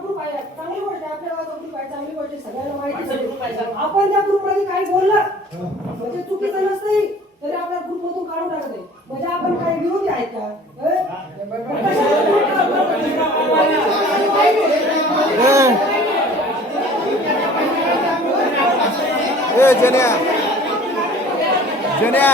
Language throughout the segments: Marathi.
ग्रुप आहे, चांगली गोष्ट आहे. आपल्या गावाचा ग्रुप आहे, चांगली गोष्ट आहे. सगळ्यांना माहिती आपण त्या ग्रुप मध्ये काही बोललं म्हणजे चुकीचं नसतंही तरी आपल्या ग्रुप मधून काढून टाकत आहे. म्हणजे आपण काही विरोधी आहेत का? जन्या जन्या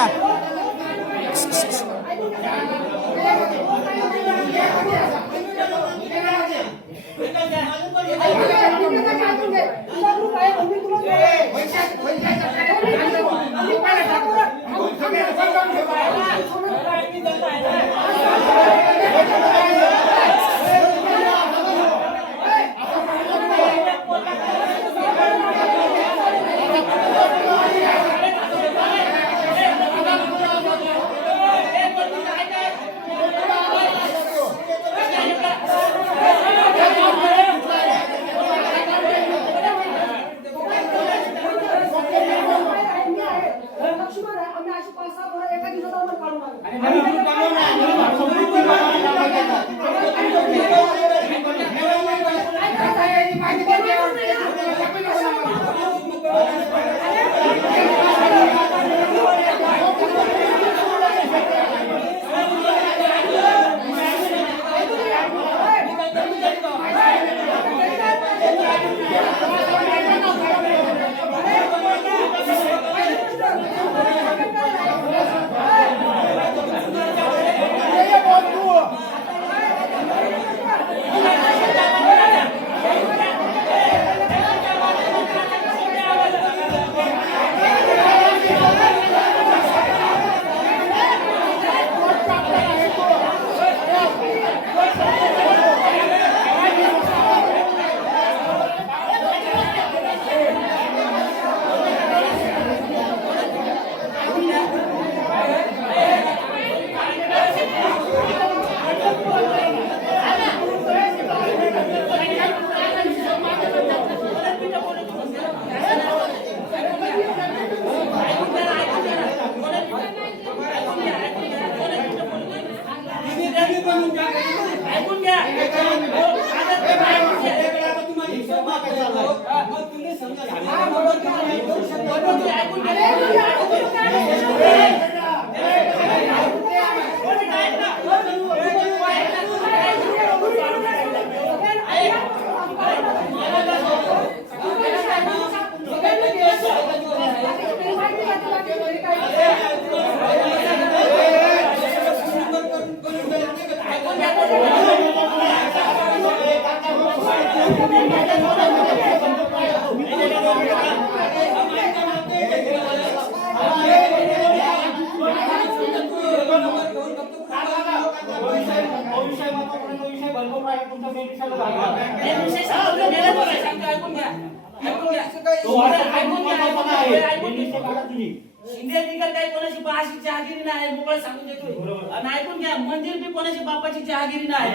मंदिर बी कोणाची बापाची जहागिरी नाही.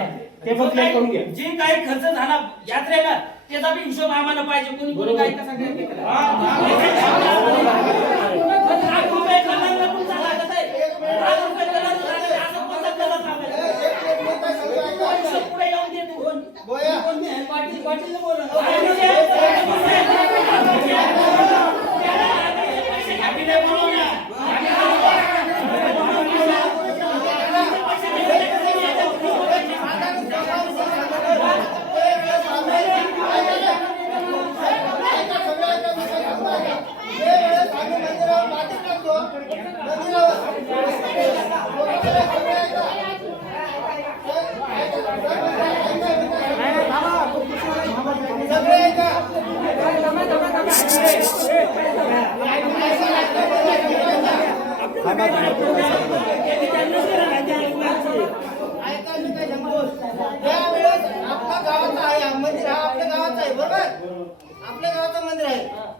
जे काही खर्च झाला यात्रेला त्याचा बी हिशोब आम्हाला पाहिजे. कोणी कोणी काही कसा पुढे येऊन देतो पाटील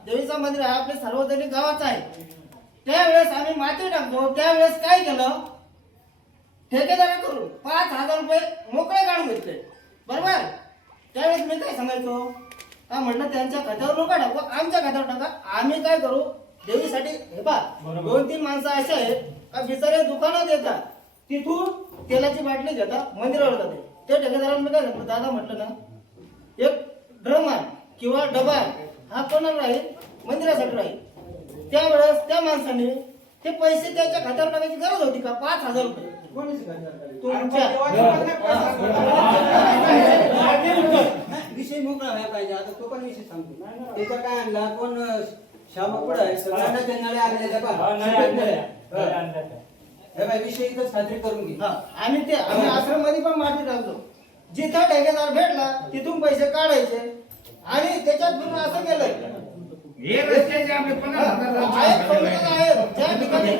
देवीचा मंदिर आहे आपल्या सार्वजनिक गावाचा आहे. त्यावेळेस आम्ही माती टाकतो. त्यावेळेस काय केलं, ठेकेदाराकडून 5,000 रुपये मोकळे काढून घेतले. बरोबर. त्यावेळेस मी काय सांगायचो का म्हटलं त्यांच्या खात्यावर नका टाकू, आमच्या खात्यावर टाका. आम्ही काय करू, देवीसाठी हे पा 2-3 माणसं असे आहेत का बिचारे दुकानात येतात तिथून तेलाची बाटली घेतात मंदिरावर जाते. त्या ठेकेदारांना मी काय सांगतो दादा म्हटलं ना एक ड्रम आहे किंवा डबा आहे हा कोणाला राहील मंदिरासाठी राहील. त्यावेळेस त्या माणसाने ते पैसे त्याच्या खात्यावर टाकायची गरज होती का 5,000 रुपये तुमच्या विषय मोकळा व्हायला पाहिजे. आता तो पण विषय सांगतो त्याचा काय आणला कोण श्यामा पुढे आहे सगळ्यांना ते नळे आणले हे बाई विषय इथं साजरी करून घे. आम्ही आश्रम मध्ये पण माती टाकतो. जिथं ठेकेदार भेटला तिथून पैसे काढायचे आणि त्याच्यात तुम्ही असं केलंय हे रस्त्याचे आपले 50,000 आहेत, समजत आहेत. ज्या ठिकाणी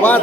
वाच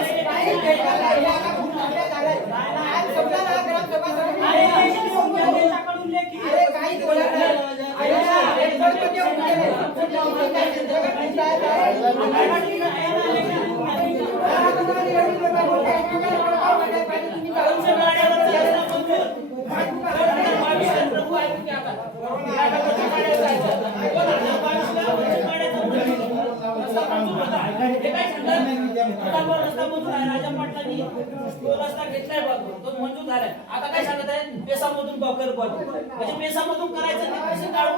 रस्ता घेतलाय तो मंजूर झालाय. आता काय सांगत आहे पेसामधून म्हणजे पेसामधून करायचं नाही पैसे काढून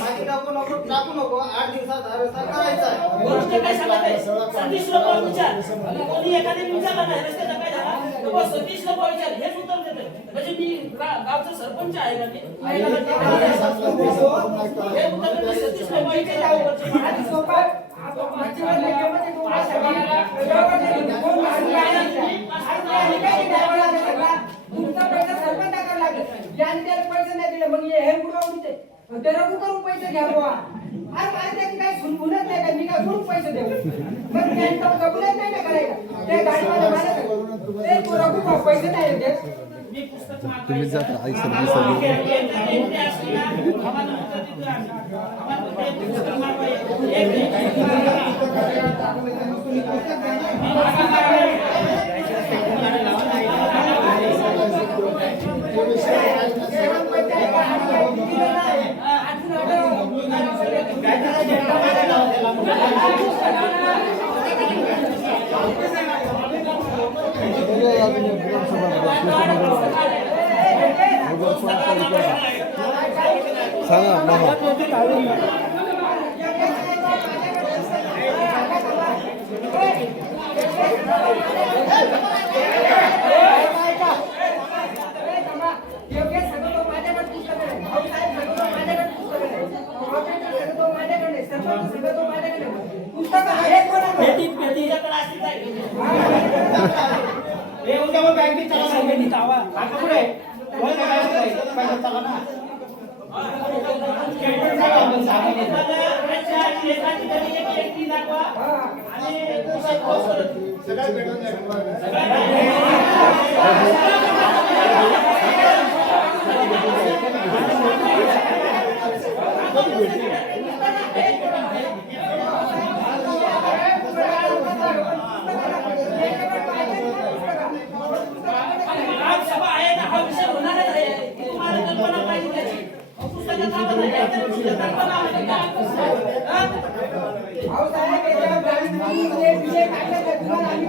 माती टाकू नको 8 दिवसात हा रस्ता करायचा आहे. गोष्ट काय सांगत आहे सतीश लोक विचार कोणी एखाद्याने विचारला नाही रस्त्याचा काय झाला तर बस सतीश लोक विचार हेच उत्तर देते. म्हणजे मी गावचा सरपंच आहे ना मी हे उत्तर देते सतीश लोक विचार पैसे नाही दिले मग हे उडवते त्याला करून पैसे घ्या बुवा. अरे मला त्याची काही सुनभुनच नाही का मी काय करून पैसे देऊ मग त्यांचं कबूलच नाही ना करायला ते गाडीवाले मला ते पुरा पैसे नाही देत. मी पुस्तक तुम्ही जाता आई सांगा मामा पुढे अच्छा, एका ठिकाणी एक व्यक्ती दाखवा आणि दुसरा क्रॉस करत. ग्रामसभा आहे ना, हा विषय होणारच आहे. तुम्हाला कल्पना पाहिजे त्याची. पुस्तकात आम्हाला नाही, तर पुस्तकात कल्पना आम्हाला काय? हा? अहो साहेब, याच्यावर गाडीची जे विषय काढले ते तुम्हाला आम्ही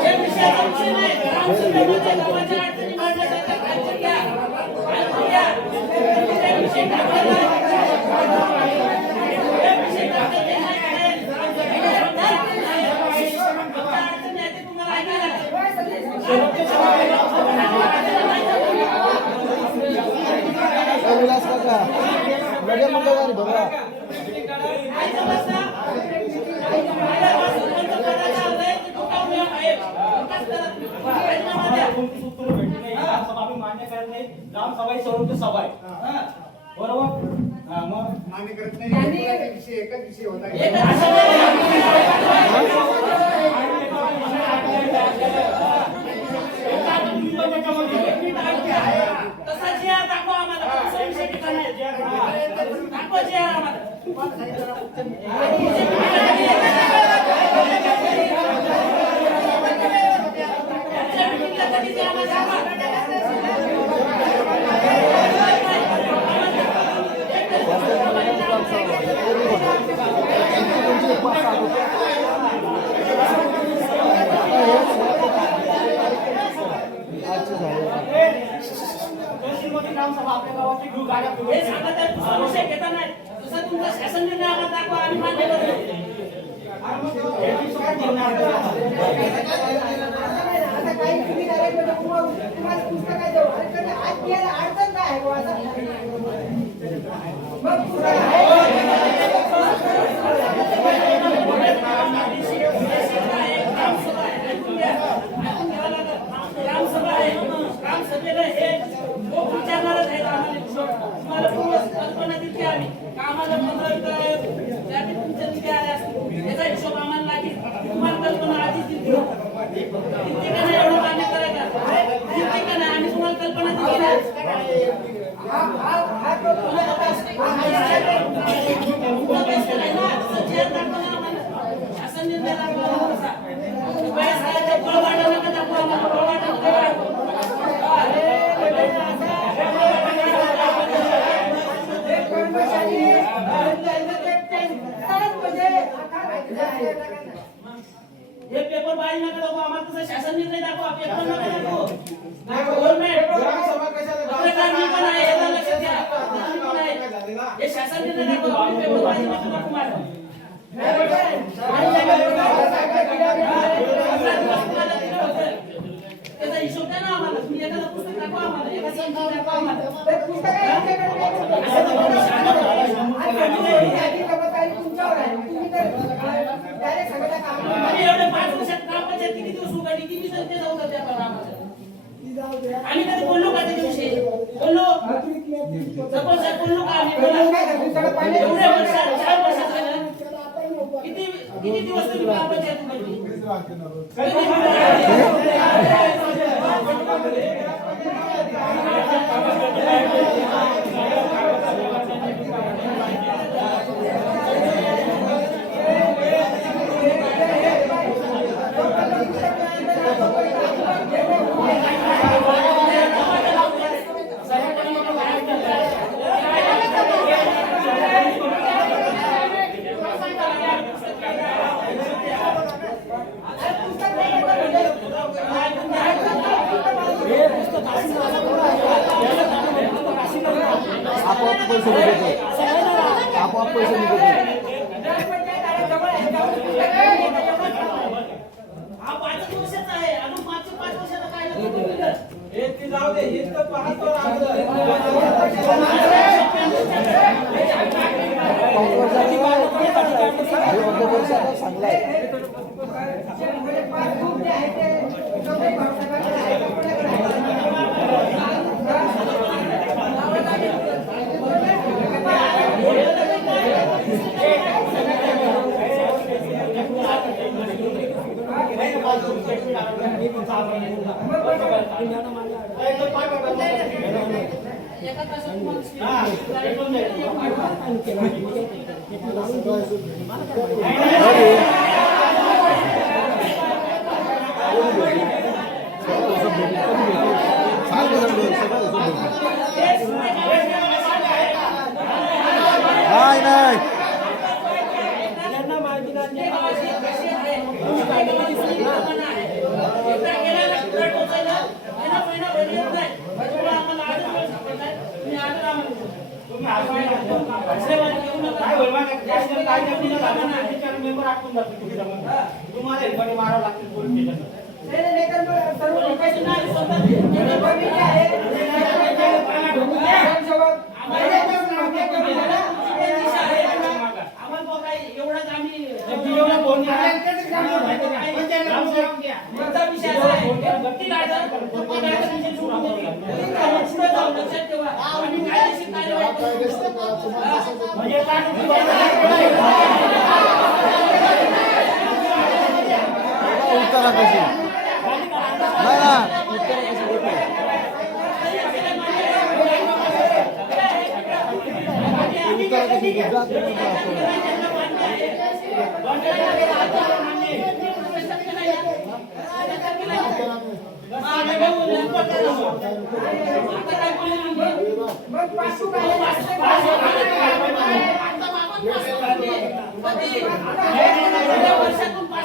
हे विषयाचा विषय नाही. ग्रामसभेमध्ये गावाच्या अडचणी मांडल्या जातात. ऐकून घ्या. ऐकून घ्या. हे विषय टाकलेला आहे. हे विषय टाकलेले आहे. ग्रामसभेमध्ये अडचणी आहे. फक्त अडचणी आहे ते तुम्हाला ऐकायला लागतं. विलास काका लगे मंगळवारी बघा काय समजता? माझ्या सरपंच पदाचा अर्थ आहे की दुखावणे आहे. विकास करत नाही. राजीनामा द्या. ग्रामसभा आम्ही मान्य करत नाही. ग्रामसभा ही सर्वोच्च सभा आहे. हा. बरोबर? मग मान्य करत नाही. एकच विषय होता. एक अशा वेळेला तसा जे आर दाखवा आम्हाला. तसा विषय ठिकाणी आहे. दाखवा जे आर आम्हाला. आमच्या meetingला कधी जे आम्हाला आजचे झाले तहसीलमध्ये ग्रामसभा आपल्या गावाची घेऊ गाड्या फिरवू. हे सांगत आहे, दुसरा विषय घेता नाही. दुसरा तुमचा शासन निर्णय आम्हाला दाखवा, आम्ही मान्य करतो. आता काही तुम्ही करायचं म्हणजे तुम्हाला पुस्तकात देऊ. अडचण आज घ्यायला अडचण काय आहे बुवा आता? मग पुस्तक ग्रामसभा आहे. ग्रामसभेला हे लोक विचारणारच आहेत आम्हाला. तुम्हाला पूर्व कल्पना दिली आम्ही का आम्हाला 15 त्यातील तुमच्या निधी आल्या असतील. याचा हिशोब आम्हाला लागेल. तुम्हाला कल्पना आधीच दिली. दिली का नाही एवढं मान्य करायला? दिली का नाही? आम्ही तुम्हाला कल्पना दिली ना. तुमचा पैसा आहे ना, तसं जे दाखवा ना आम्हाला. शासन निर्णय दाखवा आम्हाला तसा. पैसा आहे ते फळवाटा नका दाखवा आम्हाला. फळवाटा नका दाखवा. कर्मचारी हे पेपर बाळी नका दाखवा आम्हाला. तसं शासन निर्णय दाखवा. पेपर नका दाखवू. गव्हर्नमेंट पत्रकार मी पण आहे. याला लक्षात घ्या. मी पण आहे. हे शासन निर्णय दाखवा. आम्ही पेपर बाळी नका दाखवू मला. त्याचा हिशोब द्या ना आम्हाला. तुम्ही एखादं पुस्तक दाखवा आम्हाला. एखादं संख्या दाखवा आम्हाला. आणि एवढे 5 वर्षात ग्रामपंचायत किती दिवस उघडली? किती संख्या जाऊ द्या आम्हाला. आम्ही कधी बोललो का त्याच्याविषयी? बोललो? सरपंच साहेब बोललो का आम्ही? बोला. एवढ्या वर्षात 4 वर्षात झालं. किती दिवस तुम्ही ग्रामपंचायत उघडली? आपोआप पैसे निघते आपोआप पैसे निघते हा 5 वर्षाचा आहे. अजून मागच्या 5 वर्षाला काय झालं? चांगला आहे. मी पण 6 महिने एकदम पाय पकडा. एका तासात तुम्हाला हा, स्पीड एकदम जाईल. नाही नाही काय होईल माहिती आहे? जास्त काय नाही झालं ना, त्याच्यावर मेंबर आटकून जातो तुमच्यामध्ये. तुम्हाला हेल्पमध्ये मारावं लागतील पोलीस स्टेशनला. नाही, कारण सर्व लोकांची नाव स्वतः मी जे आहे, ग्रामसेवक, आम्हाला तो काही एवढाच आम्ही एवढं फोन करा. माझा विषय असा आहे, ती गाडा पुढे जाऊ लक्षात ठेवा आणि कायदेशीर कार्यवाही करू. म्हणजे काय उत्तरा कशी नाही ना उत्तरा कशी देतो उत्तरा कशी गुजरात मग पासबुक आहे, वर्षातून 5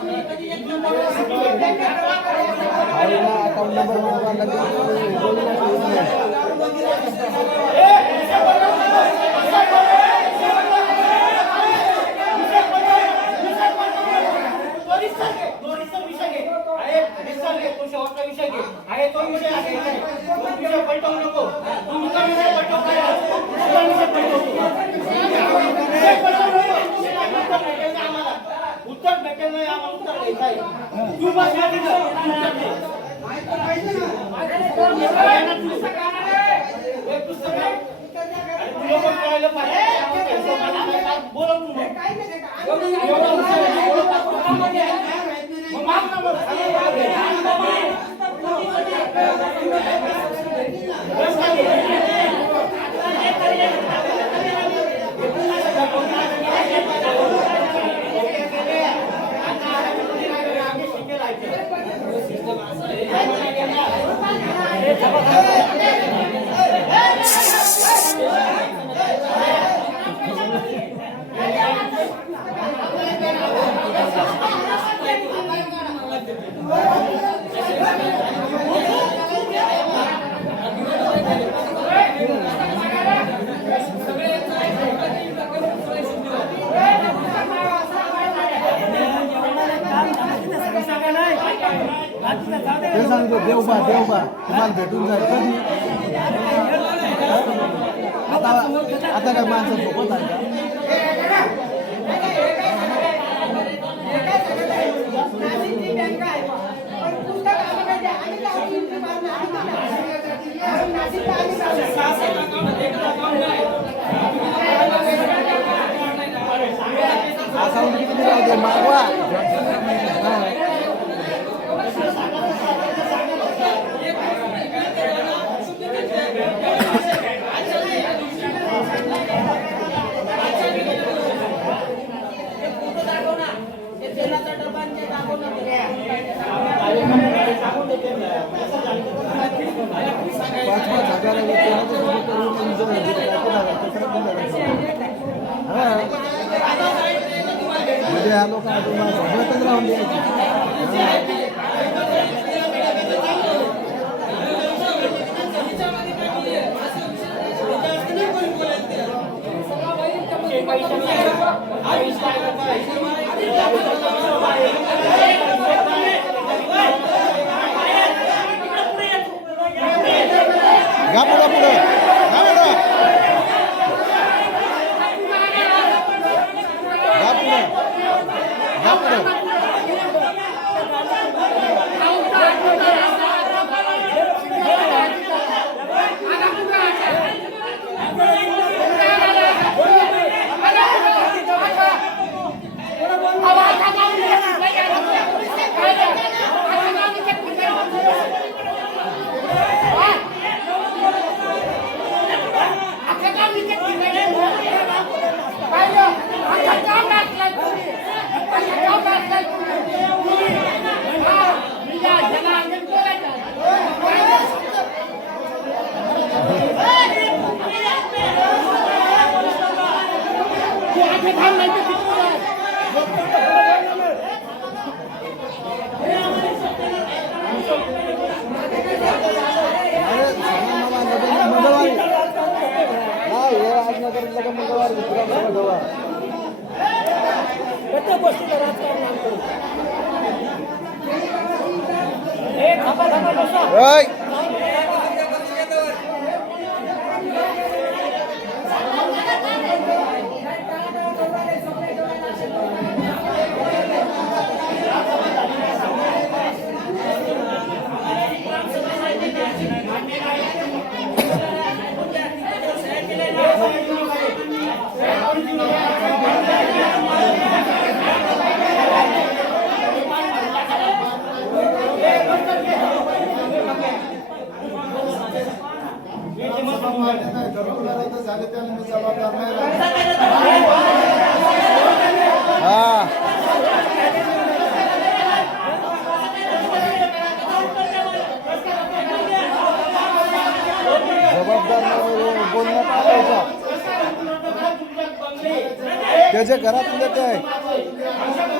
तुम्ही कधी एक नंबर अकाउंट नंबर उत्तर भेटेल नाही आम्हाला उत्तर द्यायचं आहे. तू बस या तिथं. एक पुस्तक आहे. आणि तुला पण कळायला पाहिजे. बोलव तू मग. काही नाही का? एवढं हुशार आहे. मग माग ना मग. बस खाली. ते सांगतो देवबा तुम्हाला भेटून जाईल कधी आता काय माणसं सोबत आहे का नाशिकची बँक आहे पण पुस्तक आम्हाला द्या. आम्ही लावली होती मारणं, आम्ही नाशिकला आम्ही अकाउंट किती राहू दे मागवा म्हणजे ह्या लोकांना तुम्हाला सोबतच राहून द्यायची गा पुढं पुढं गा पुढं गा पुढं गा पुढं अरे सांगा मामा, लग्न मंगळवारी नाही हे आज नगर लग्न मंगळवारी दुसरा मंगळवार प्रत्येक गोष्टीला राजकारण आणतो. हे थांबा थांबा बसा. ओय हा जबाबदार बोलण्यात आलायचा त्याच्या घरातले ते आहे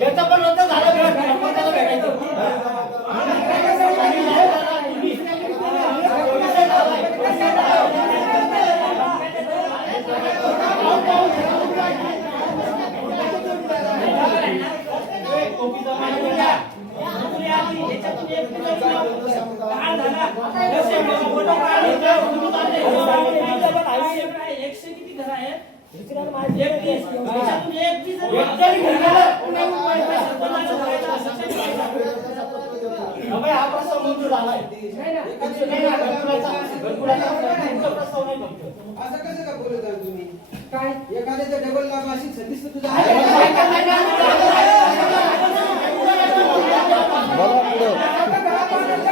याचं पण रद्द झालं त्याला भेटायचं. एकशे किती घर आहेत? एकतीस. त्याच्यातून एक बी जर हा प्रस्ताव मंजूर झालाय. प्रस्ताव नाही फक्त. असं कसं का बोलत आहे तुम्ही? काय एखाद्याचं डबल लाभ असेल सतीश तुझा बघा पुढं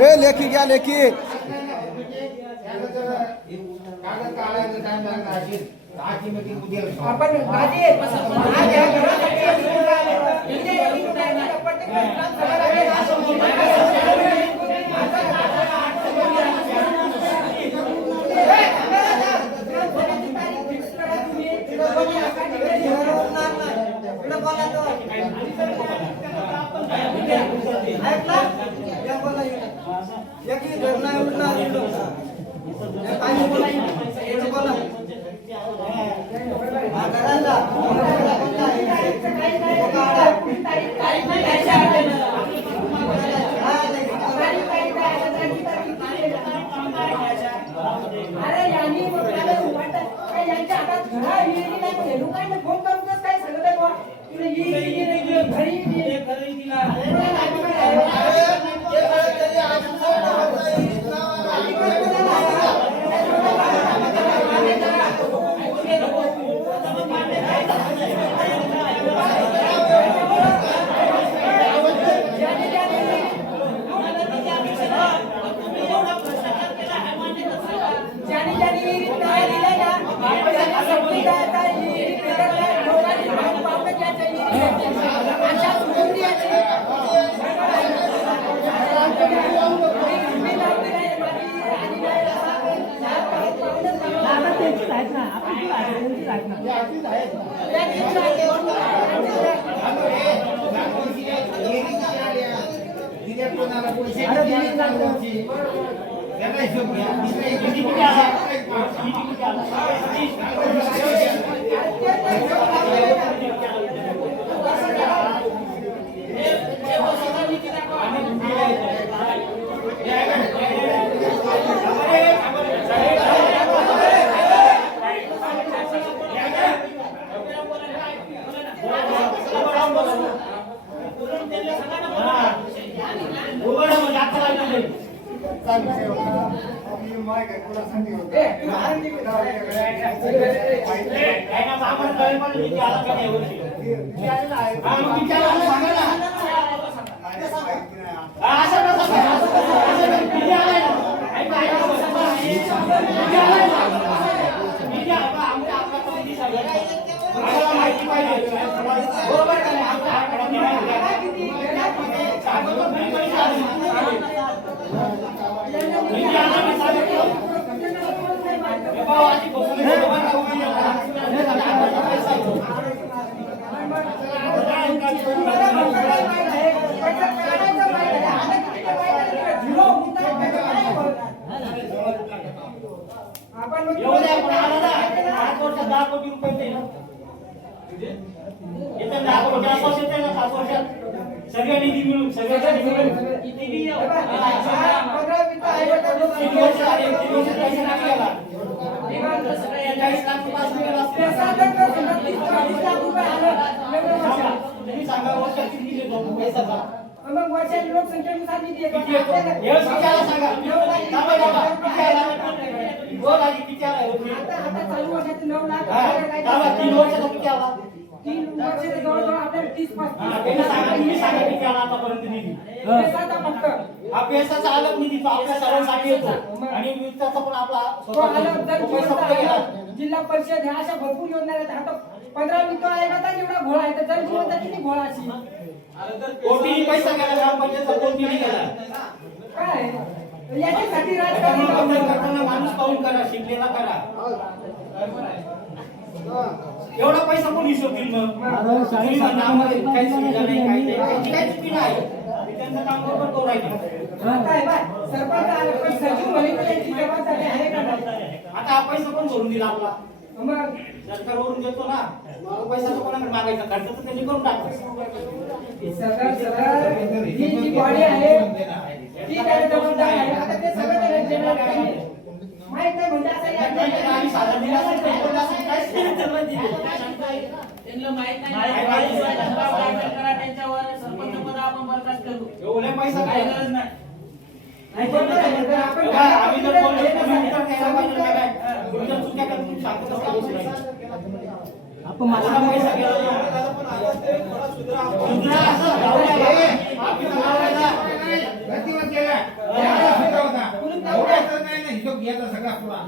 ए लेखी घ्या लेखी आपण गादी आज या घरासाठी इथे प्रत्येक याची धरणा उठणार इकडं. या काय बोला हे बोला हा घराला अरे यांनी मग त्याला वाटतं काय यांच्या हातात घरा येईल नाही पण हे लोकांना फोन करून कसं काय सांगत आहे बुवा तुला येईल घरी येईल घरी दिला ज्याने ज्याने विहिरीत काय दिलं ना त्याला सगळी काय विहिरीत दिलं काय लोकांनी भाग पावलं ज्याच्या विहिरीत अशा सुगंधीची सगळ्या निधी मिळून सगळ्या किती मग वर्षाची लोकसंख्येनुसार निधी येतो. आता चालू वर्षाचे 9 लाख 3 वर्षाचे जवळजवळ आपल्याला 30-35 पैसाचा फक्त हा पैसाचा अलग निधी तो आपल्या सर्वांसाठी येतो आणि वित्ताचा पण आपला तो अलग जर तो पैसा कुठे गेला? जिल्हा परिषद ह्या अशा भरपूर योजना आहेत. आता 15 मिनिटं आयोगाचा एवढा घोळा आहे तर जल जीवनचा किती घोळा असेल कोटीही पैसा गेला ग्रामपंचायतचा कोटीही गेला काय याच्यासाठी त्यामुळे राजकारण आपण करताना माणूस पाहून करा शिकलेला करा एवढा पैसा कोण हिशोब देईल मग तुम्ही म्हणता आम्हाला काही सुविधा नाही काही नाही त्यांची काही चुकी नाही ते त्यांचं काम बरोबर करू राहिले काय बाय सरपंच आले पण सचिव म्हणे तर त्यांची जबाबदारी आहे का नाही आता हा पैसा कोण भरून दिला आपला मग सरकारवरून देतो ना मग पैसा तो कोणाकडे मागायचा खर्च तर त्यांनी करून टाकतो सगळं ही जी बॉडी आहे ती काय जबाबदार आहे आता ते सगळं त्याला देणार काही माहित नाही म्हणजे असं या आम्ही साधा दिला असेल तर कोण असेल काहीच नाही त्यांना दिले. त्यांना माहित नाही त्यांच्यावर सरपंच पद आपण बरखास्त करू एवढे पैसा काही काय गरज नाही नाही पण नाही, आपण बघा, आम्ही जर बोललो तर तुम्ही तर द्यायला पाहिजे ना काय? तुमच्या चुक्या का तुम्ही सांगता कसं गोष्ट नाही? माझा पैसा गेला ना. सुधरा असं जाऊ नये बाबा. आम्ही तर लावायला. गतिमान केला. सुद्धा होता. एवढा तर नाही हिशोब घ्यायचा सगळा पुरा.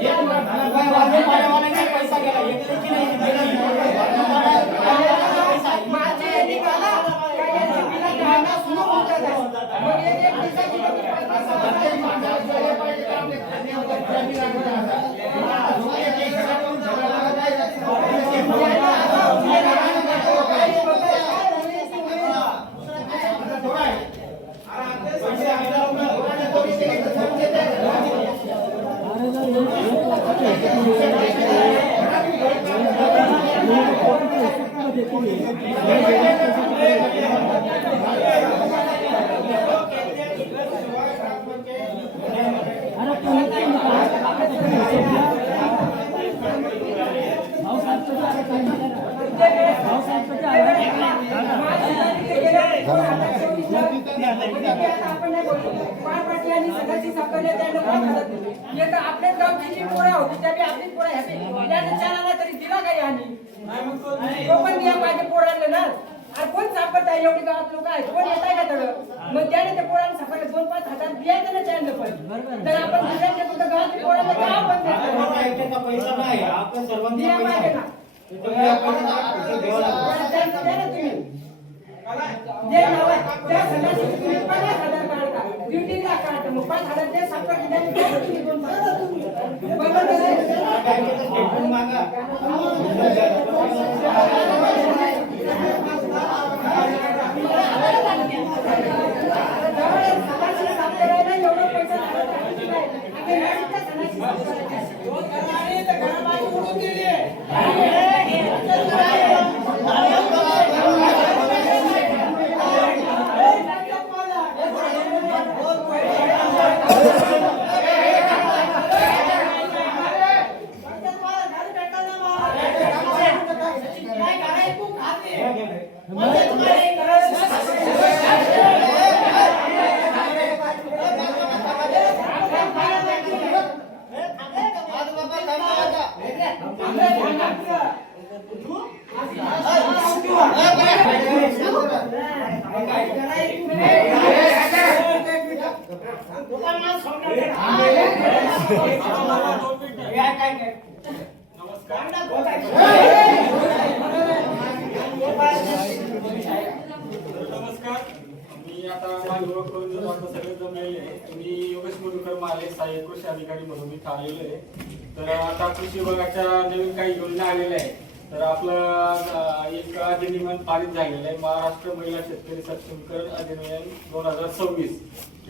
एक काय वाजून पाण्यावाल्याने पैसा गेला. एकाची नाही, पैसा आहे. माझे हे निघाला, काय याची बिलं काढणं सुरू होतं काय? मग एक दिवसाची कमी 5,000 पैसे आम्हाला पाटपाटी आणि सदाची सापडल्या त्यांना कोण हातात दिली? एक आपल्याच गावची जी पोरं होती त्या बी आपलीच पोरं ह्याची त्याने चाराला तरी दिला काही आणि तो पण दिया माझ्या पोरांना ना. अरे कोण सापडत आहे एवढी गावात लोक आहेत कोण येत आहे का तळ मग त्याने त्या पोरांना सापडले 2-5 हजार द्यायचं ना त्यांना पण तर आपण दुसऱ्यांच्या कुठं गावात पोरांना का आपण देतो? पैसा नाही आपण सर्वांनी दिया पाहिजे ना त्यांचं द्या ना तुम्ही. जे नाव आहे, त्या सणाची तुम्ही 50,000 काढता ड्युटीला काढता मग 5,000 ते सापडले त्याने द्या ना तुम्ही 2-5. बरोबर आहे? मागा नमस्कार. मी आता माझी ओळख करून देतो. आता सगळे जमलेले आहे. मी योगेश मुरुडकर माले सहाय्यक कृषी अधिकारी म्हणून मी आलेलो आहे. तर आता कृषी विभागाच्या नवीन काही योजना आलेल्या आहेत. तर आपलं एक अधिनियम पारित झालेलं आहे, महाराष्ट्र महिला शेतकरी सक्षमीकरण अधिनियम 2026.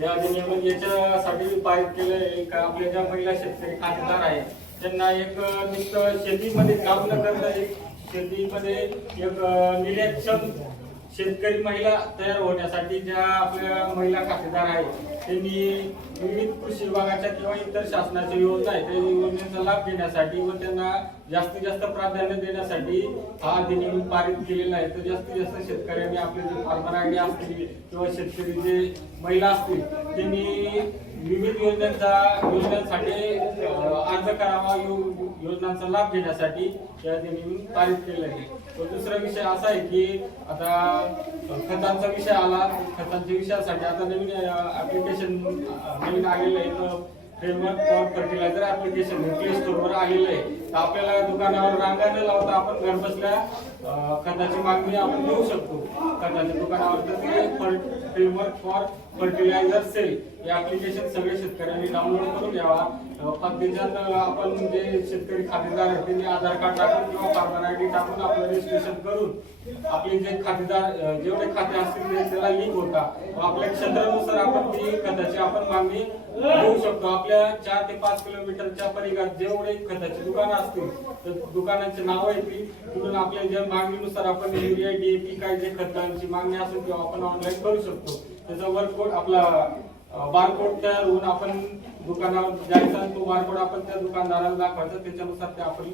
या अधिनियम याच्यासाठी पारित केलं आहे का आपल्या ज्या महिला शेतकरी खातेदार आहेत त्यांना एक नुसतं शेतीमध्ये काम न करता एक शेतीमध्ये एक निर्यातक्षम शेतकरी महिला तयार होण्यासाठी ज्या आपल्या महिला खातेदार आहेत त्यांनी विविध कृषी विभागाच्या किंवा इतर शासनाच्या योजना आहेत त्या योजनेचा लाभ घेण्यासाठी व त्यांना जास्तीत जास्त प्राधान्य देण्यासाठी हा अधिनियम पारित केलेला आहे. तर जास्तीत जास्त शेतकऱ्यांनी आपले जे फार्मर आयडी असतील किंवा शेतकरी जे महिला असतील त्यांनी विविध योजनांसाठी अर्ज करावा, योजनांचा लाभ घेण्यासाठी या अधिनियम पारित केलं आहे. तो दुसरा विषय असा आहे की आता खतांचा विषय आला. खतांच्या विषयासाठी आता नवीन ऍप्लिकेशन नवीन आलेलं आहे. Framework for fertilizer application play स्टोअरवर आलेलं आहे. तर आपल्याला दुकानावर रांगा न लावता आपण घरबसल्या खताची मागणी आपण देऊ शकतो खताच्या दुकानावर. तर ते फ्रेमवर्क फॉर फर्टिलायझर सेल हे ऍप्लिकेशन सगळे शेतकऱ्यांनी डाउनलोड करून घ्यावा. त्याच्यात आपण जे शेतकरी खातेदार आहेत त्यांनी आधार कार्ड टाकून किंवा फार्मर आयडी टाकून आपलं रजिस्ट्रेशन करून आपले जे खातेदार जेवढे खाते असतील ते त्याला लिंक होता आपल्या क्षेत्रानुसार आपण ती खताची आपण मागणी देऊ शकतो. आपल्या 4 ते 5 किलोमीटरच्या परिघात जेवढे खताची दुकानं असतील तर दुकानांची नावं येतील म्हणून आपल्या ज्या मागणीनुसार आपण युरिया DAP काय जे खतांची मागणी असेल किंवा आपण ऑनलाईन करू शकतो. त्याचा वर्ककोड आपला बारकोड तयार होऊन आपण दुकानावर जायचा आणि तो बारकोड आपण त्या दुकानदाराला दाखवायचा त्याच्यानुसार ते आपण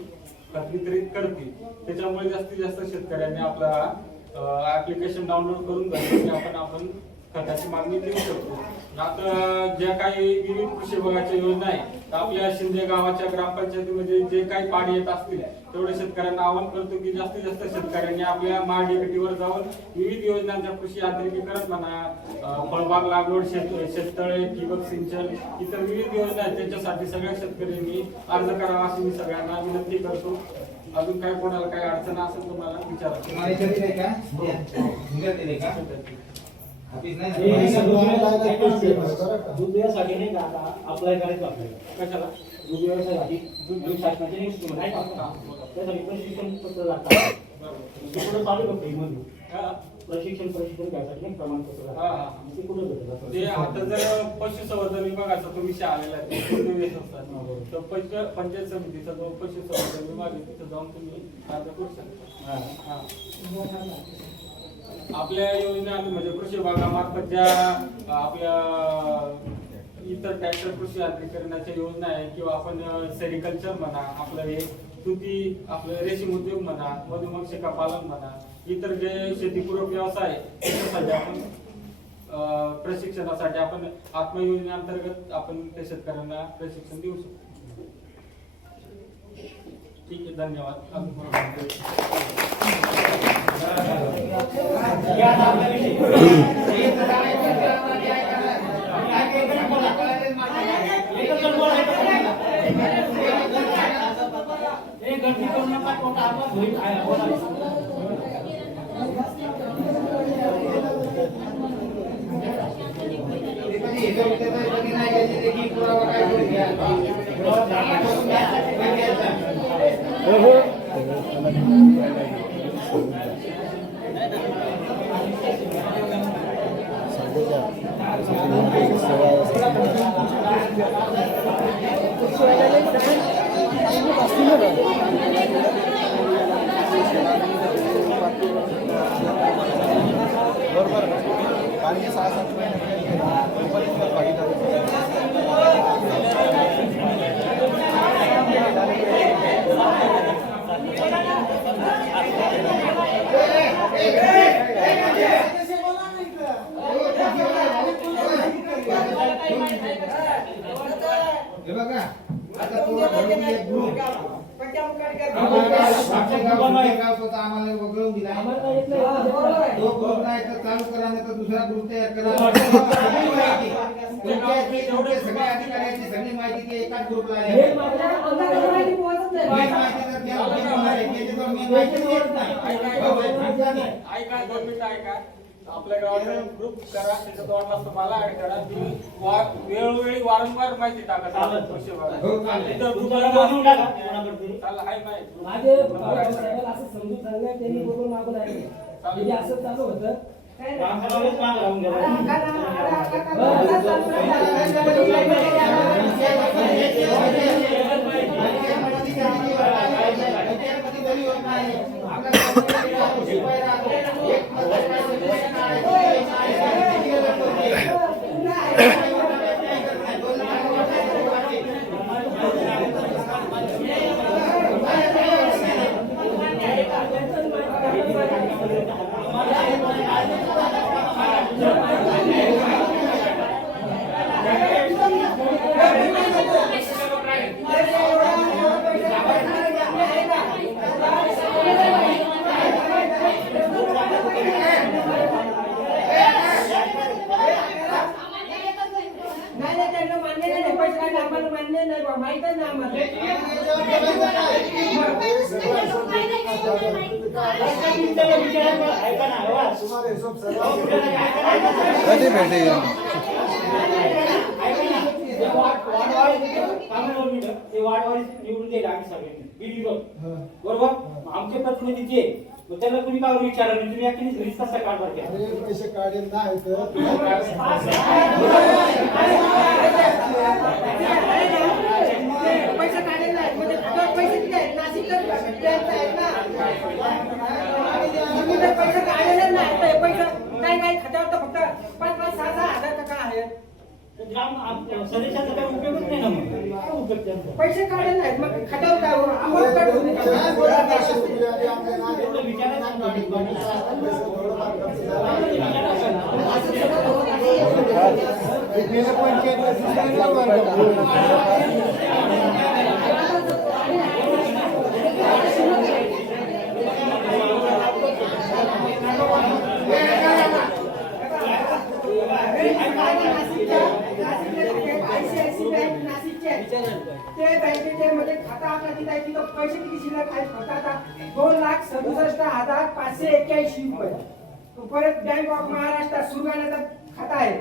खत वितरित करतील. त्याच्यामुळे जास्तीत जास्त शेतकऱ्यांनी आपला ऍप्लिकेशन डाउनलोड करून घ्यायचं आपण खताची मागणी देऊ शकतो. आता ज्या काही विविध कृषी विभागाच्या योजना आहेत आपल्या शिंदे गावाच्या ग्रामपंचायतीमध्ये जे काही पाणी येत असतील तेवढे शेतकऱ्यांना आवाहन करतो की जास्तीत जास्त शेतकऱ्यांनी आपल्या महाडीबीटीवर जाऊन विविध योजनांच्या कृषी यांत्रिकीकरण म्हणा, फळबाग लागवड, शेततळे, ठिबक सिंचन इतर विविध योजना आहेत त्याच्यासाठी सगळ्या शेतकऱ्यांनी अर्ज करावा अशी मी सगळ्यांना विनंती करतो. अजून काय कोणाला काही अडचण असेल तुम्हाला विचारा. दूध व्यवसायासाठी नाही का आता अप्लाय करायचं आपल्याला कशाला? दूध व्यवसायासाठी दूध शासनाचे नियुक्ती नाही का त्यासाठी प्रशिक्षण पत्र लागतात. कुठं चालू करतो मध्ये प्रशिक्षण घ्यायसाठी नाही प्रमाणपत्र लागतं ते कुठं भेटतं? ते आता जर पशुसंवर्धन विभागाचा तो विषय आलेला आहे तर पंचायत समितीचा जो पशुसंवर्धन विभाग आहे तिथं जाऊन तुम्ही अर्ज करू शकता. आपल्या योजना म्हणजे कृषी विभागामार्फत ज्या आपल्या इतर ट्रॅक्टर कृषी यांत्रिकीकरणाच्या योजना आहे किंवा आपण सेरिकल्चर म्हणा, आपलं हे तुती आपलं रेशीम उद्योग म्हणा, मधुमक्षिका पालन म्हणा, इतर जे शेतीपूरक व्यवसाय त्याच्यासाठी आपण प्रशिक्षण प्रशिक्षणासाठी आपण आत्मयोजनेअंतर्गत आपण त्या शेतकऱ्यांना प्रशिक्षण देऊ शकतो. ठीक आहे, धन्यवाद. गर्दी करू नका, तोटा आपला होईल. बरोबर पाणी 6-7 हे बघा आता तो घरून एक ग्रुप गाव स्वतः आम्हाला वगळून दिला. तो ग्रुप नाही तर चालू करा, नाही तर दुसरा ग्रुप तयार करा. सगळी माहिती तुमच्या जेवढे सगळे अधिकाऱ्यांची सगळी माहिती ती एकाच ग्रुपला आहे. मेन माहिती तर त्या ग्रुपला आहे. त्याच्याजवळ मेन माहिती येत नाही. ऐका, 2 मिनिटं ऐका. आपल्या गावाचा ग्रुप करा, त्याच्यात वाटलं तुम्हाला ऍड करा. तुम्ही वेळोवेळी वारंवार माहिती टाका. कृषी विभागात. हो, चालेल. तर ग्रुपला बनवून टाका कोणाकडे. चालेल, आहे माहिती. माझे साहेबांना असं समजून सांगण्यात त्यांनी बरोबर मागून आले. म्हणजे असं चालू होतं. कामालाच काम लावून घ्या. माहितच नाही आम्हाला. कधी भेटेल निवडून दिले आम्ही सगळे बरोबर. आमचे प्रतिनिधी जे त्याला तुम्ही काय विचारलं तुम्ही ऍक्च्युली रिस्क कसा काढणार पैसे काढेल नाही पैसे काढले नाहीत म्हणजे खात्यावर पैसे किती आहेत? नाशिकच आहेत ना. तुम्ही जर पैसे काढलेले नाही तर हे पैसे काही काही खात्यावर तर फक्त 5-5, 6-6 हजार टका आहेत. सदस्याचा काही उपयोगच नाही ना. मग काय उपयोग त्यांचा? पैसे काढले नाहीत मग खात्यावर काय अमाऊंट काढून ते बँकेचे म्हणजे खाता आपला तिथं आहे तिथं पैसे किती शिल्लक आहेत फक्त आता 2,67,581 रुपये. परत बँक ऑफ महाराष्ट्र सुरगाण्याचा खाता आहे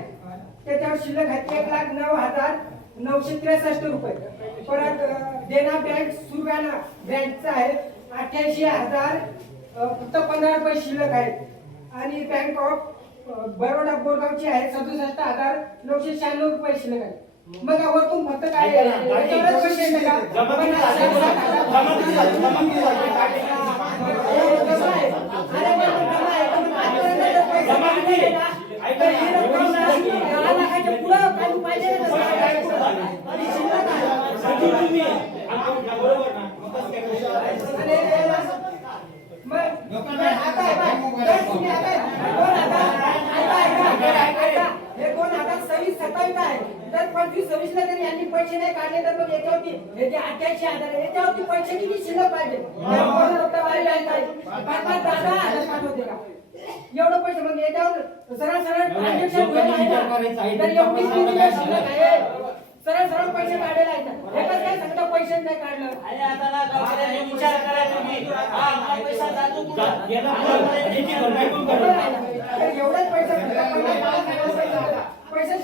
त्याच्यावर शिल्लक आहे 1,09,963 रुपये. परत देना बँक सुरगाणा बँकचा आहे 88,000 फक्त 15 रुपये शिल्लक आहेत. आणि बँक ऑफ बरोडा बोरगावची आहे 67,996 रुपये शिल्लक आहे. मग वरतून फक्त काय याच्यावरच पैसे येते का? हे 2,000 पण काय तर 25-26 ला जर यांनी पैसे नाही काढले तर मग याच्यावरती हे जे 88,000 आहे याच्यावरती पैसे किती शिल्लक पाहिजे? 5,000 पाठवते का एवढं पैसे मग याच्यावर सरळ ट्रान्झॅक्शन सरळ पैसे काढले काय सगळं पैसे नाही काढलं अरे आता ना गावकऱ्यांनी विचार करा तुम्ही. हा, आपला पैसा जातो कुठं? गेला ह्याची भरपाई कोण करेल? एवढाच पैसा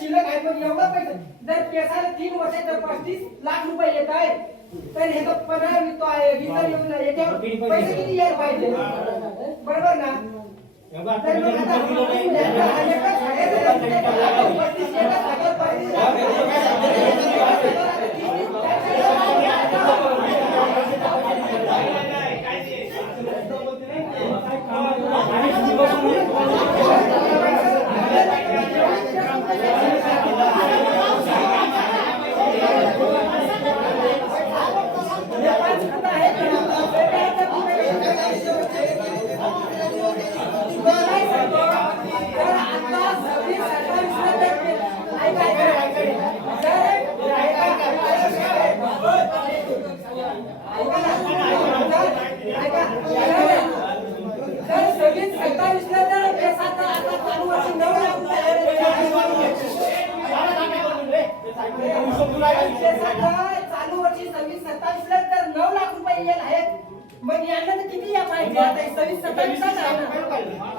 शिल्लक आहे मग एवढा पैसा जर केसाला 3 वर्ष जर 35 लाख रुपये येत आहे तर हे तर 15 विकतो आहे 20 येऊन याच्यावर पैसे किती यायला पाहिजे बरोबर ना? तर मग चालू वर्षी 26-27 ला तर 9 लाख रुपये येत आहेत मग यांना तर किती या पाहिजे आता 26-27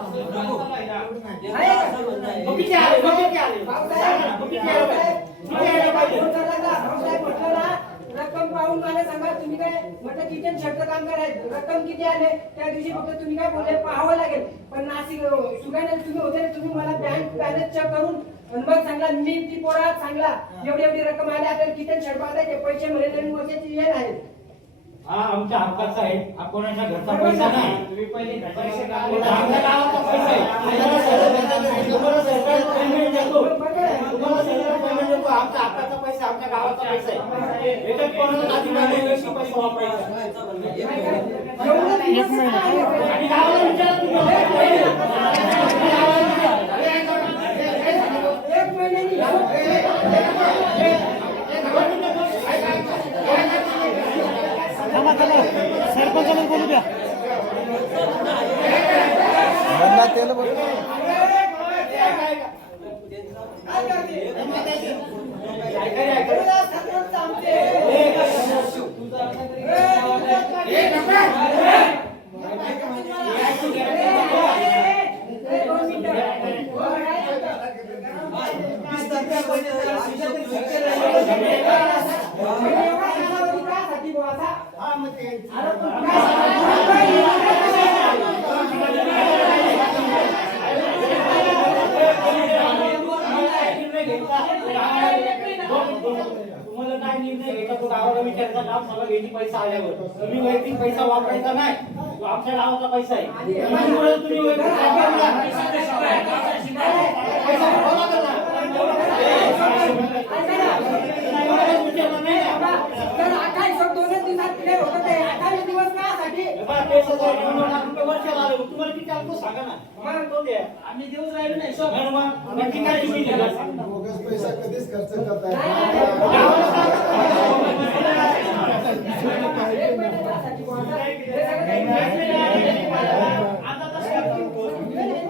रक्कम पाहून मला सांगा तुम्ही काय म्हटलं किचन शर्ट काम करायचं रक्कम किती आले त्या दिवशी फक्त तुम्ही काय बोलले पाहावं लागेल पण नाशिक सुगाने तुम्ही होते तुम्ही मला बँक बॅलन्स चेक करून मग सांगला मी ती पोरा सांगला एवढी रक्कम आली आपल्याला किचन शर्ट बांधायचे पैसे म्हणे नवीन वर्षाची येत आहेत हा आमच्या हक्काचा आहे हा कोणाच्या घरचा पैसा नाही तुम्ही पहिले आमच्या गावाचा पैसा आहे तुम्हाला सरकार पेमेंट देतो तुम्हाला सरकार पेमेंट देतो आमच्या हक्काचा पैसा आमच्या गावाचा पैसा आहे याच्यात कोणाला अधिकार नाही पैसा वापरायचा आणि गावाला विचारा तुम्ही एक महिन्यानी सरपंचाला बोलू द्या बंदा तेल बोलू तुम्हाला काय निर्णय घ्यायचा तो गावाला विचारायचा काम सगळं घ्यायची पैसा आल्यावर तुम्ही वैयक्तिक पैसा वापरायचा नाही तो आमच्या गावाचा पैसा आहे त्यामुळे तुम्ही वैयक्तिक पैसा भरावा लागेल ना. विचारलं नाही ना. तर 28 दोनच दिवसात क्लिअर होतं ते 28 दिवस कासाठी वर्षाला आले तुम्हाला किती आलं तो सांगा ना मग तो द्या आम्ही देऊच राहिलो नाही शोभ. नक्की काय तुम्ही दिला पैसा कधीच खर्च करताय आता तसं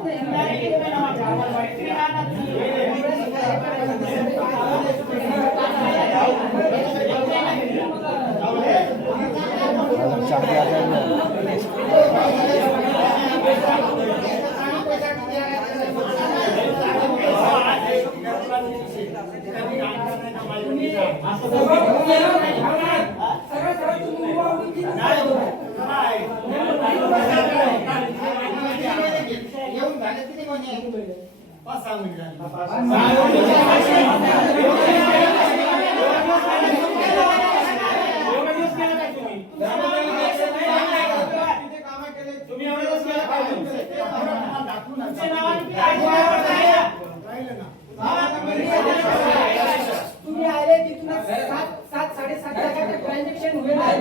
येऊन झाले किती महिने 5-6 महिने तुम्ही एवढे दिवस केलं पाहिजे तुम्ही आले तिथून 7-7.5 लाखाचे ट्रान्झॅक्शन होईल नाही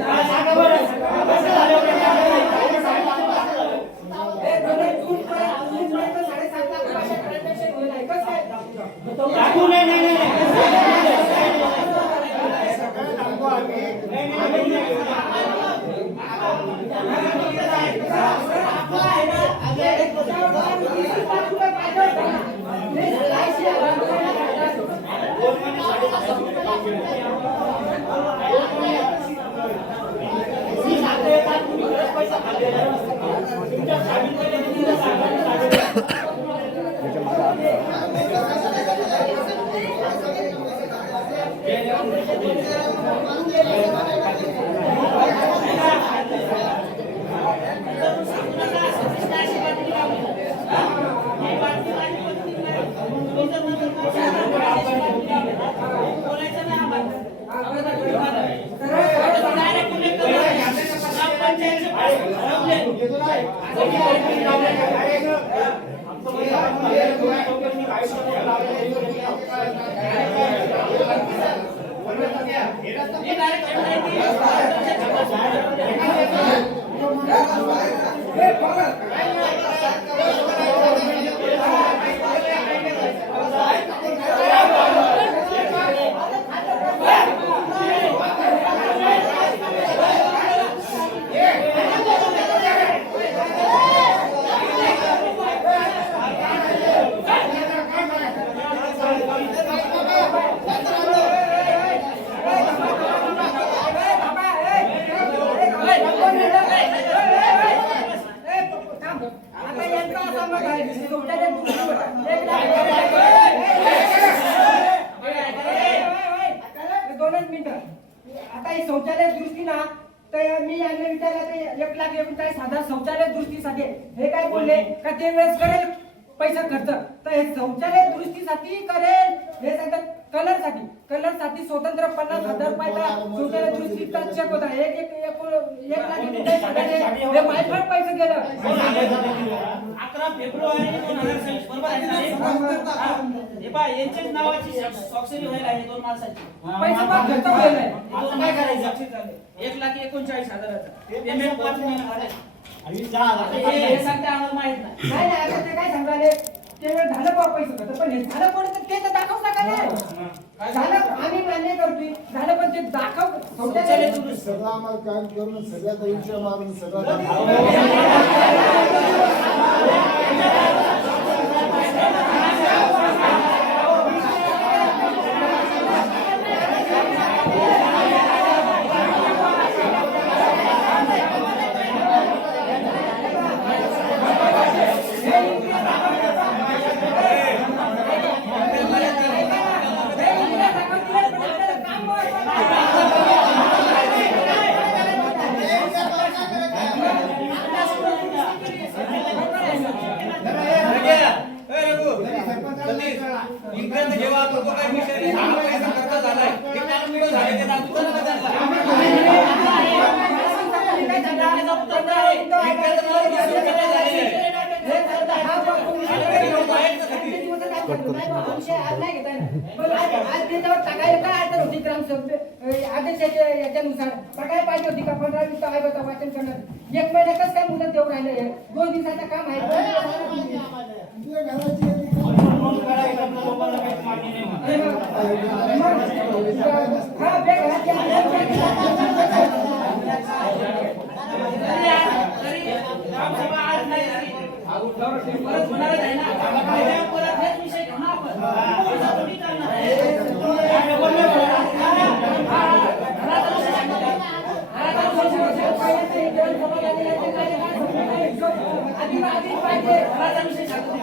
मी सांगतो एक लाख तुम्ही खरंच पैसा खाल्लेला आहे. तुमच्या साहेबांकडे तुमच्या साहेबांकडे आता ही शौचालय दुरुस्ती ना तर मी यांना विचारलं ते 1,39,000 शौचालय दुरुस्तीसाठी हे काय बोलले का ते वेळेस करेल पैसा खर्च तर हे शौचालय दुरुस्तीसाठी करेल हे सांगतात कलरसाठी स्वतंत्र 50,000 रुपयाचा शौचालय दुरुस्तीचा चेक होता 1,39,000 हे मायफाट पैसे गेलं 11 फेब्रुवारी 2026 बरोबर आहे ना? हे पहा यांच्याच नावाची स्वाक्षरी व्हायला आहे दोन माणसाची. पैसा पण खर्च होईल आता काय करायचं? 1,39,000 पेमेंट 5 महिने झाले. आता हे सांगते आम्हाला माहित नाही. नाही नाही आता ते काय सांगाले ते वेळ झालं बा पैसे खर्च पण हे झालं कोण तर ते तर दाखव नका झालं आम्ही मान्य करतोय झालं पण ते दाखव शौचालय दुरुस्ती सगळं आम्हाला काम करून सगळ्याचा विषय मारून सगळं याच्यानुसार काय पाहिजे होती का 15 दिवस आयोगाचं वाचन करणार 1 महिन्यातच काय मुदत देऊ राहिलं 2 दिवसाचं काम आहे हा परत होणारच आहे ना. परत हेच विषय घेऊ ना आपण. असं थोडी चालणार आहे. आधी पाहिजे घराचा विषय सांगतो.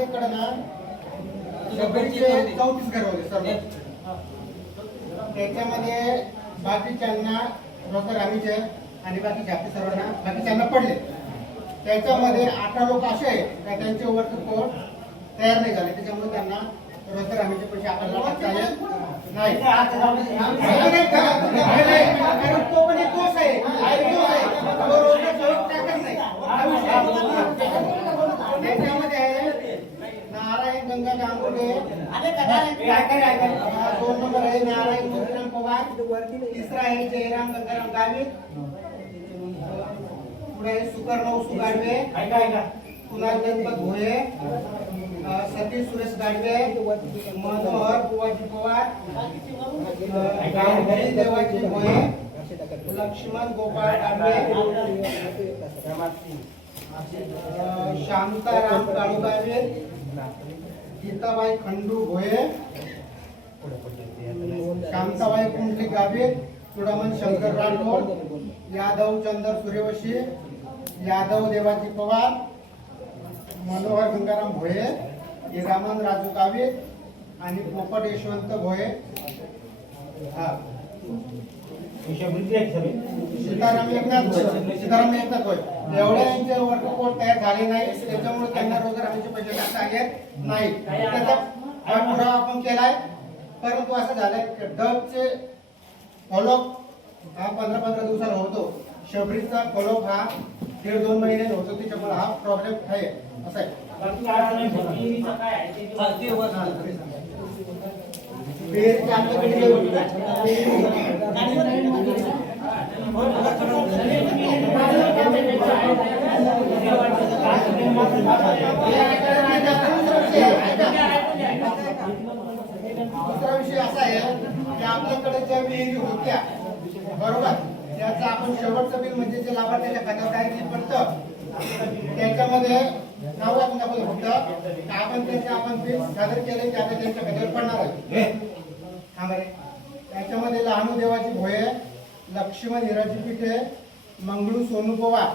आपल्याकडे ना शंभरचे 34 घर होते सर्व. त्याच्यामध्ये बाकीच्यांना रोजगार हमीचे आणि बाकीचे आपले सर्वांना बाकीच्यांना पडले. त्याच्यामध्ये 18 लोक असे आहेत का त्यांचे वर्क कोड तयार नाही झाले, त्याच्यामुळे त्यांना रोजगार हमीचे पैसे आपल्याला टाकता आले नाही. कारण तो पण एक दोष आहे, तो रोजगार टाकत नाही. त्याच्यामध्ये आहे नारायण गंगा गांगुर्डे, 2 नंबर आहे नारायण मोतीराम पवार, तिसरा आहे जयराम गंगाराम गावित, पुढे आहे सुकरनव सुगाडवे, कुणाल गणपत भोये, सतीश सुरेश गाडवे, मनोहर बुवाजी पवार, गांधी देवाजी भोये, लक्ष्मण गोपाळ गाडवे, शांताराम काळू गाडवे, गीताबाई खंडू भोये, शांताबाई कुंडली गावित, चुडामन शंकर राठोड, यादव चंद्र सूर्यवंशी, यादव देवाजी पवार, मनोहर गंगाराम भोये, हिरामन राजू गावित आणि पोपट यशवंत भोये. हा सीताराम एकनाथ भोये. एवढ्या यांचे वर्क कोड तयार झाले नाही, त्याच्यामुळे त्यांना रोजगार हमीचे पैसे टाकता आले नाही. त्याचा हा पुरावा आपण केलाय. परंतु असं झालंय डबचे फॉलोअप हा 15-15 दिवसाला होतो. शबरीचा फॉलोअप हा 1.5-2 महिने होतो. त्याच्यामुळे हा प्रॉब्लेम आहे. असं आहे. पेरचे आपल्याकडे दुसरा विषय असा आहे की आपल्याकडे ज्या विहिरी होत्या बरोबर, त्याचं आपण शेवटचं बिल म्हणजे जे लाभार्थ्याच्या खात्यावर डायरेक्टली पडतं त्याच्यामध्ये नाव आपण दाखवलं फक्त आपण त्याचे आपण बिल सादर केले की आता त्यांच्या खात्यावर पडणार आहे. हा बरे त्याच्यामध्ये लहानू देवाची भोये, लक्ष्मण हिराजी पिठे, मंगळू सोनू पवार,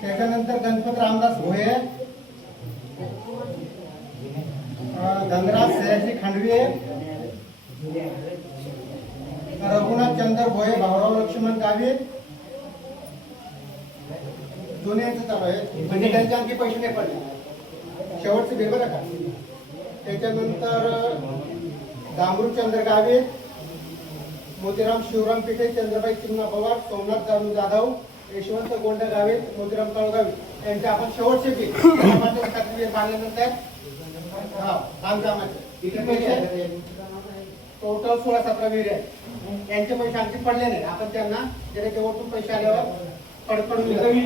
त्याच्यानंतर गणपत रामदास भोये, धनराज सयाजी खांडवे, रघुनाथ चंद्र भोये, भाऊराव लक्ष्मण गावित, जुन्यांचं चालू आहे म्हणजे त्यांचे आणखी पैसे नाही पडले. शेवटचे बिल बरं का. त्याच्यानंतर दामरूचंद्र गावित, मोतीराम शिवराम पिठे, चंद्रबाई चिन्ना पवार, सोमनाथ जाधव जाधव, यशवंत गोंड गावित, मोतीराम काळू गावित यांचे आपण शेवटचे बिल बांधल्यानंतर बांधकामाचे टोटल 16-17 विहिरी आहेत. यांचे पैसे आणखी पडले नाही. आपण त्यांना जरी केवळ पैसे आल्यावर कडकडून म्हणजे नवीन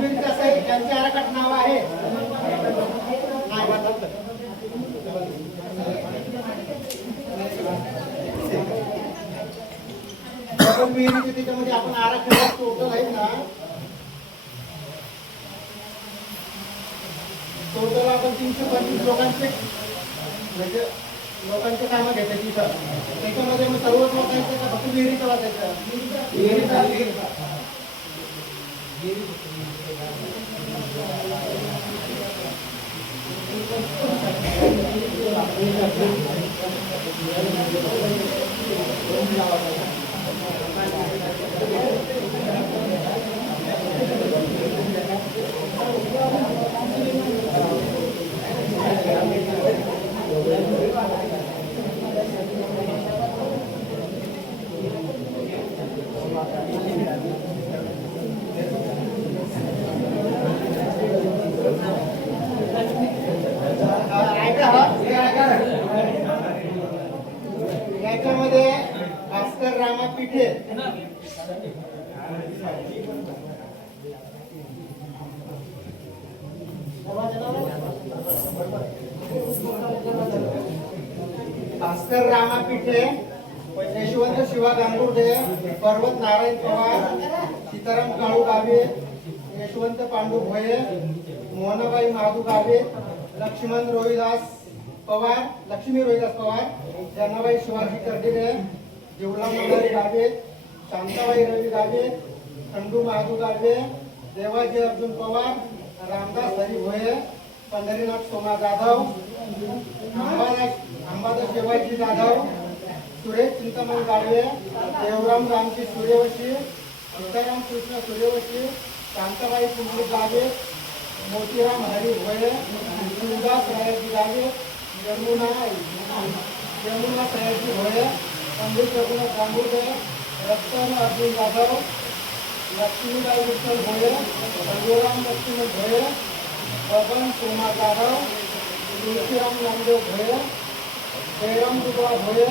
बिल कसं आहे त्यांचे आराखट नाव आहे त्याच्यामध्ये आपण आराखडा टोटल आहे ना, टोटल आपण 325 लोकांचे म्हणजे लोकांचे कामं घेतात तिथं. त्याच्यामध्ये मग सर्वच लोकांचे फक्त विहिरीचं वाचायचं विहिरीचा पिठे भास्कर रामा पिठे, यशवंत शिवा गांगुर्डे, पर्वत नारायण पवार, सीताराम काळू गावे, यशवंत पांडू भोये, मोहनाबाई महादू गावे, लक्ष्मण रोहिदास पवार, लक्ष्मी रोहिदास पवार, जनाबाई शिवाजी कर्डिले, जीवराम नगरी गावे, शांताबाई रवी गावे, खंडू महादू गावे, देवाजी अर्जुन पवार, रामदास हरी भोये, पंढरीनाथ सोमा जाधव, अंबादास शिवाजी जाधव, सुरेश चिंतामण गाडवे, देवराम रामजी सूर्यवंशी, सीताराम कृष्ण सूर्यवंशी, शांताबाई कुंडू गावे, मोतीराम हरी भोये, शिवदास रायाजी गावे, यमुना सयाजी भोये, पंडित रघुनाथ गांगुर्डे, रतन अर्जुन जाधव, लक्ष्मीबाई विठ्ठल भोये, संजोराम लक्ष्मण भोये, बबन सोमा जाधव, तुलसीराम नामदेव भोये, जयराम दुबा भोये,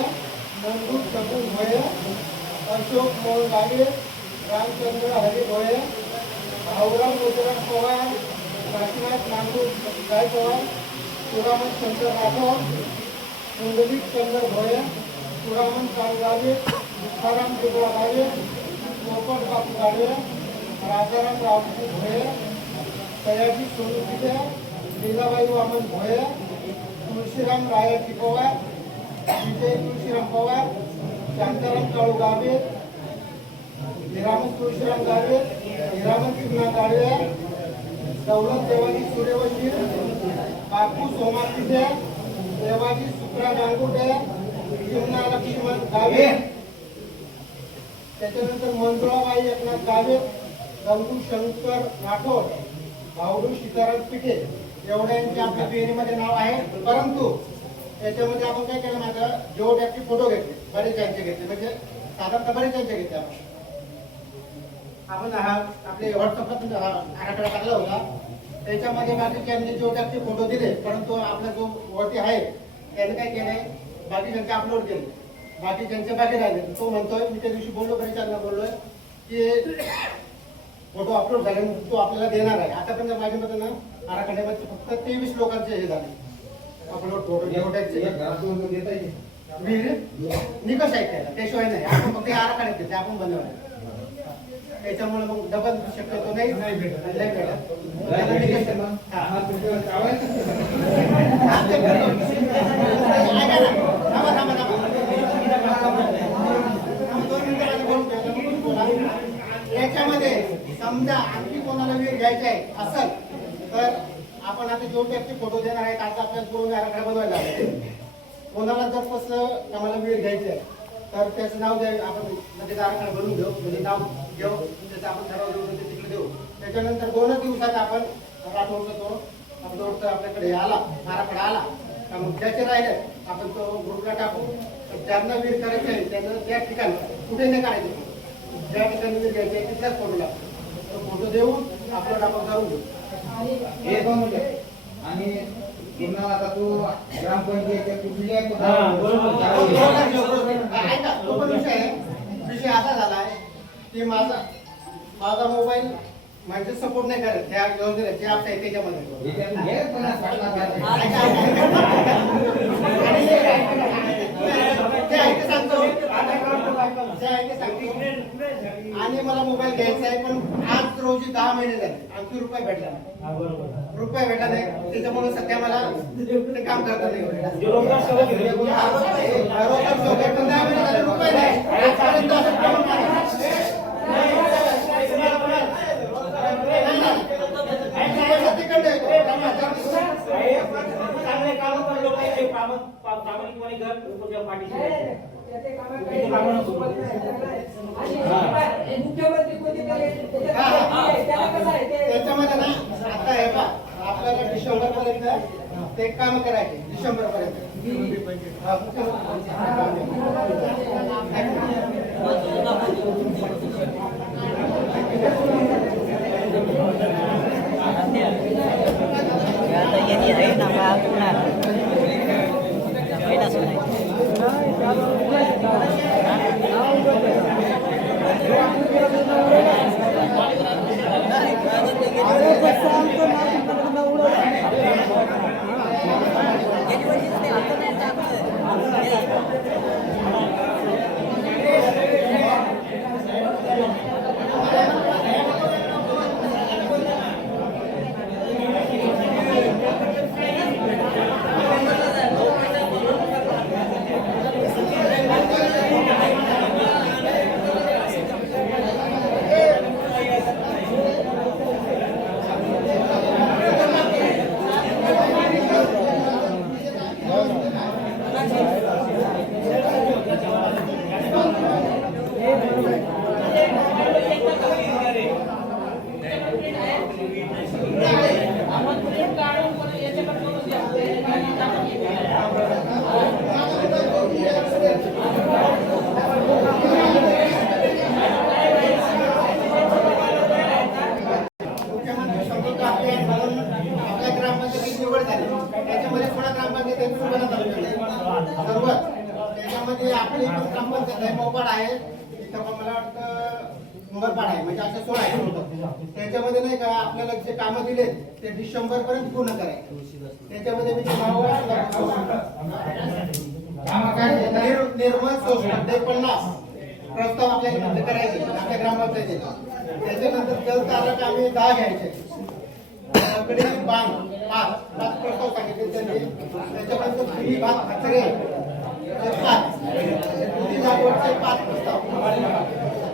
नंदू शकुन भोये, अशोक मोहन गावे, रामचंद्र हरी भोये, भाऊराम रुद्रनाथ पवार, काशीनाथ नामदेव गायकवाड, सुरामन शंकर राठोड, कुंडलिक चंद्र भोये, सुरामन काळ गावे, तुकाराम दुबा गावे, पोपट बापू गावे, राजाराम रावजी भोये, सयाजी सोनू पिठे, लीलाबाई वामन भोये, तुळशीराम रायाजी पवार, विजय तुळशीराम पवार, शांताराम काळू गावे, हिरामन तुळशीराम गावे, हिरामन कृष्णा गाडवे, दौलत देवाजी सूर्यवंशी, बापू सोमा पिठे, देवाजी सुक्रा गांगुर्डे, यमुना लक्ष्मण गावे, त्याच्यानंतर मंजुळाबाई एकनाथ गावे, गंगू शंकर राठोड, भाऊडू सीताराम पिठे एवढ्यांचे आपल्या पेरीमध्ये नाव आहे. परंतु याच्यामध्ये आपण काय केलं माझं जो व्यक्ती फोटो घेतले बरेच यांचे घेतले म्हणजे साधारणतः बरेच यांचे घेतले आपण हा आपले व्हॉट्सअपला आराखडा टाकला होता. त्याच्यामध्ये बाकीच्यांनी जो व्यक्ती फोटो दिले परंतु आपला जो वरती आहे त्याने काय केलंय बाकीच्यांचे अपलोड केले बाकीच्यांचे बाकी राहिले. तो म्हणतोय मी त्या दिवशी बोललो परिचारला बोललोय की फोटो अपलोड झाले तो आपल्याला देणार आहे. आतापर्यंत माझ्या मते ना आराखड्यामध्ये फक्त 23 लोकांचे हे झाले अपलोड फोटो निकष आहे त्याला त्याशिवाय नाही. आपण फक्त आराखड्यात ते आपण बनवले त्याच्यामुळे मग डबल शक्यतो नाही याच्यामध्ये समजा आणखी कोणाला वेळ घ्यायचा आहे असेल तर आपण आता जो व्यक्ती फोटो देणार आहे त्याचा आपल्याला पूर्ण आराखडा बनवायला लागेल. कोणाला जर कसं आम्हाला वेळ घ्यायचं आहे तर त्याचं नाव द्या आपण म्हणजे आराखडा बनवून घेऊ म्हणजे नाव घेऊ त्याचं आपण ठरवलं ते तिकडे देऊ. त्याच्यानंतर 2 दिवसात आपण राठोडचा तो अपलोडचा आपल्याकडे आला आराखडा आला का मग ज्याचे राहिले आपण तो ग्रुपला टाकू. ज्यांना वेळ करायचं आहे त्यांना त्या ठिकाणी कुठे नाही काढायचं ज्या ठिकाणी वेळ घ्यायचे आहे तिथल्याच फोटो लागतो तो फोटो देऊन अपलोड आपण करून घेऊ. हे पण म्हणजे आणि पुन्हा आता तू ग्रामपंचायतच्या कुठल्या ऐका तो पण विषय असा झालाय की माझा मोबाईल म्हणजे सपोर्ट नाही करत त्या योजनेला जे आपल्या त्याच्यामध्ये आणि मला मोबाईल घ्यायचा आहे पण आज रोजी 10 महिने झाले आणखी रुपये भेटला नाही. रुपये भेटला नाही त्याच्यामुळे सध्या मला ते काम करता नाही बरोबर सोबत पण 10 महिने झाले रुपये नाही आजपर्यंत असं काम चांगले काम करलो पाहिजे प्रामाणिकपणे घर तुझ्या पाठीशी त्याच्यामध्ये ना आता हे पहा आपल्याला डिसेंबर पर्यंत ते काम करायचे डिसेंबर पर्यंत ये रही ना बात ना ते सुरू सर्व त्याच्यामध्ये आपली पण ग्रामपंचायत आहे, मोपाड आहे, इथं पण मला वाटतं उंबरपाड आहे, म्हणजे अशा 16 आहे. त्याच्यामध्ये नाही का आपल्याला जे कामं दिले ते डिसेंबर पर्यंत पूर्ण करायचे. त्याच्यामध्ये मी निर्मल सोसायटी 50 प्रस्ताव आपल्याला करायचे आपल्या ग्रामपंचायतीला. त्याच्यानंतर जलतारा कामे 10 घ्यायचे, कडे बांध 5 प्रस्ताव सांगितले त्यांनी. त्याच्यानंतर तुम्ही भात कचरे 5, तुझी लागवडचे 5 प्रस्ताव,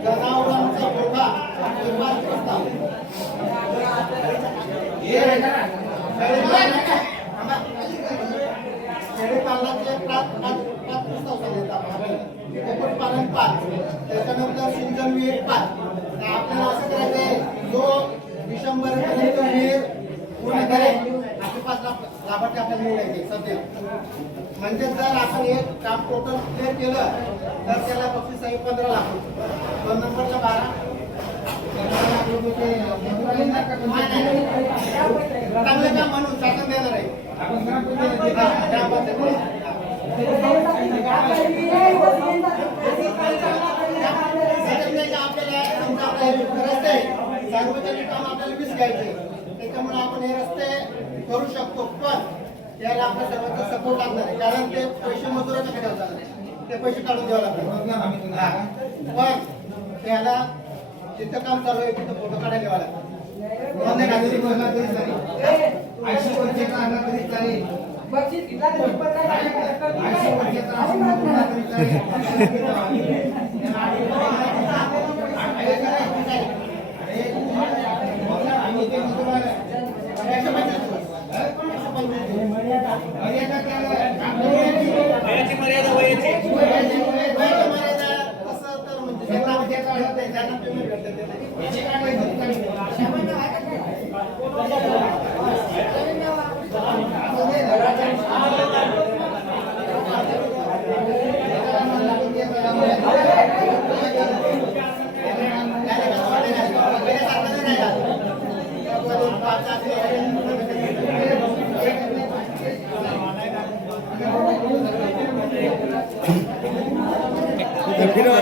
जनावरांचा मोठा 5 प्रस्ताव, शेळीपालनाचे 5 प्रस्ताव सांगितले आपल्याला, कुक्कुटपालन 5, त्याच्यानंतर सिंचन विहीर 5. आपल्याला असं करायचं आहे जो डिसेंबर पर्यंत विहीर पूर्ण करेल असे 5 लाभार्थी आपल्याला मिळायचे सध्या. म्हणजे जर आपण हे काम टोटल क्लिअर केलं तर त्याला बक्षीस आहे 15 लाख रुपये. 2 नंबरला 12 लाख रुपये चांगलं काम म्हणून शासन देणार आहे. रस्ते सार्वजनिक काम आपल्याला 20 घ्यायचे, त्याच्यामुळे आपण हे रस्ते करू शकतो. पण त्याला आपल्या सर्वांचा सपोर्ट लागणार आहे, कारण ते पैसे मजुराच्या खात्यावर जाणार आहे, ते पैसे काढून द्यावं लागतात. पण त्याला जिथं काम चालू आहे तिथं फोटो काढायला द्यावा लागतात. 80 वर्षाचा आणला तरी चालेल, बक्षीस घेतला तरी 80 वर्षाचा आणला तरी चालेल. आम्ही ते तुम्हाला फिरवा